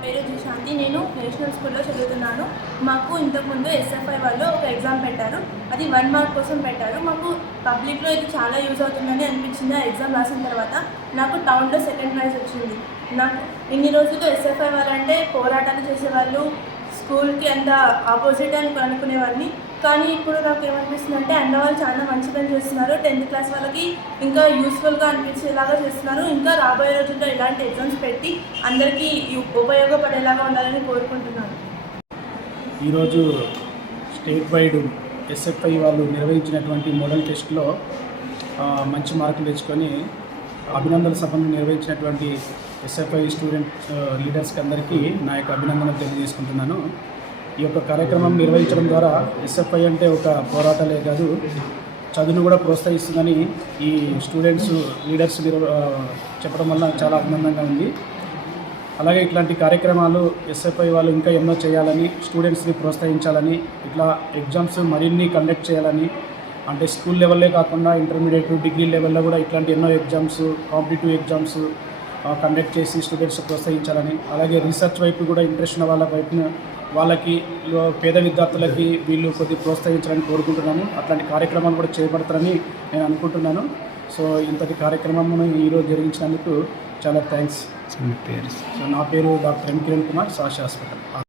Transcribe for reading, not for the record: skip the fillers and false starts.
పేరు జిశాంతి. నేను నేషనల్ స్కూల్లో చదువుతున్నాను. మాకు ఇంతకుముందు ఎస్ఎఫ్ఐ వాళ్ళు ఒక ఎగ్జామ్ పెట్టారు. అది 1 మార్క్ కోసం పెట్టారు. మాకు పబ్లిక్లో ఇది చాలా యూజ్ అవుతుందని అనిపించింది. ఆ ఎగ్జామ్ రాసిన తర్వాత నాకు టౌన్లో సెకండ్ ప్రైజ్ వచ్చింది. నాకు ఇన్ని రోజులు ఎస్ఎఫ్ఐ వాళ్ళంటే పోరాటాలు చేసేవాళ్ళు, స్కూల్కి అంత ఆపోజిట్ అని అనుకునేవాడిని. కానీ ఇప్పుడు నాకు ఏమనిపిస్తుంది అంటే అన్న వాళ్ళు చాలా మంచి పని చేస్తున్నారు. 10th క్లాస్ వాళ్ళకి ఇంకా యూస్ఫుల్గా అనిపించేలాగా చేస్తున్నారు. ఇంకా రాబోయే రోజుల్లో ఇలాంటి ఎగ్జామ్స్ పెట్టి అందరికీ ఉపయోగపడేలాగా ఉండాలని కోరుకుంటున్నాను. ఈరోజు స్టేట్ వైడ్ ఎస్ఎఫ్ఐ వాళ్ళు నిర్వహించినటువంటి మోడల్ టెస్ట్లో మంచి మార్కులు తెచ్చుకొని అభినందన సభను నిర్వహించినటువంటి ఎస్ఎఫ్ఐ స్టూడెంట్ లీడర్స్కి అందరికీ నా యొక్క అభినందనలు తెలియజేసుకుంటున్నాను. ఈ యొక్క కార్యక్రమం నిర్వహించడం ద్వారా ఎస్ఎఫ్ఐ అంటే ఒక పోరాటాలే కాదు, చదువును కూడా ప్రోత్సహిస్తుందని ఈ స్టూడెంట్స్ లీడర్స్ చెప్పడం వల్ల చాలా ఆనందంగా ఉంది. అలాగే ఇట్లాంటి కార్యక్రమాలు ఎస్ఎఫ్ఐ వాళ్ళు ఇంకా ఎన్నో చేయాలని, స్టూడెంట్స్ని ప్రోత్సహించాలని, ఇట్లా ఎగ్జామ్స్ మరిన్ని కండక్ట్ చేయాలని, అంటే స్కూల్ లెవెల్లే కాకుండా ఇంటర్మీడియట్, డిగ్రీ లెవెల్లో కూడా ఇట్లాంటి ఎన్నో ఎగ్జామ్స్, కాంపిటేటివ్ ఎగ్జామ్స్ కండక్ట్ చేసి స్టూడెంట్స్ ప్రోత్సహించాలని, అలాగే రీసెర్చ్ వైపు కూడా ఇంట్రెస్ట్ ఉన్న వాళ్ళకి పేద విద్యార్థులకి వీళ్ళు కొద్దిగా ప్రోత్సహించాలని కోరుకుంటున్నాను. అట్లాంటి కార్యక్రమాలు కూడా చేపడతారని నేను అనుకుంటున్నాను. సో ఇంతటి కార్యక్రమం ఈరోజు జరిగించినందుకు చాలా థ్యాంక్స్. సో నా పేరు డాక్టర్ ఎం కిరణ్ కుమార్, సాక్షి హాస్పిటల్.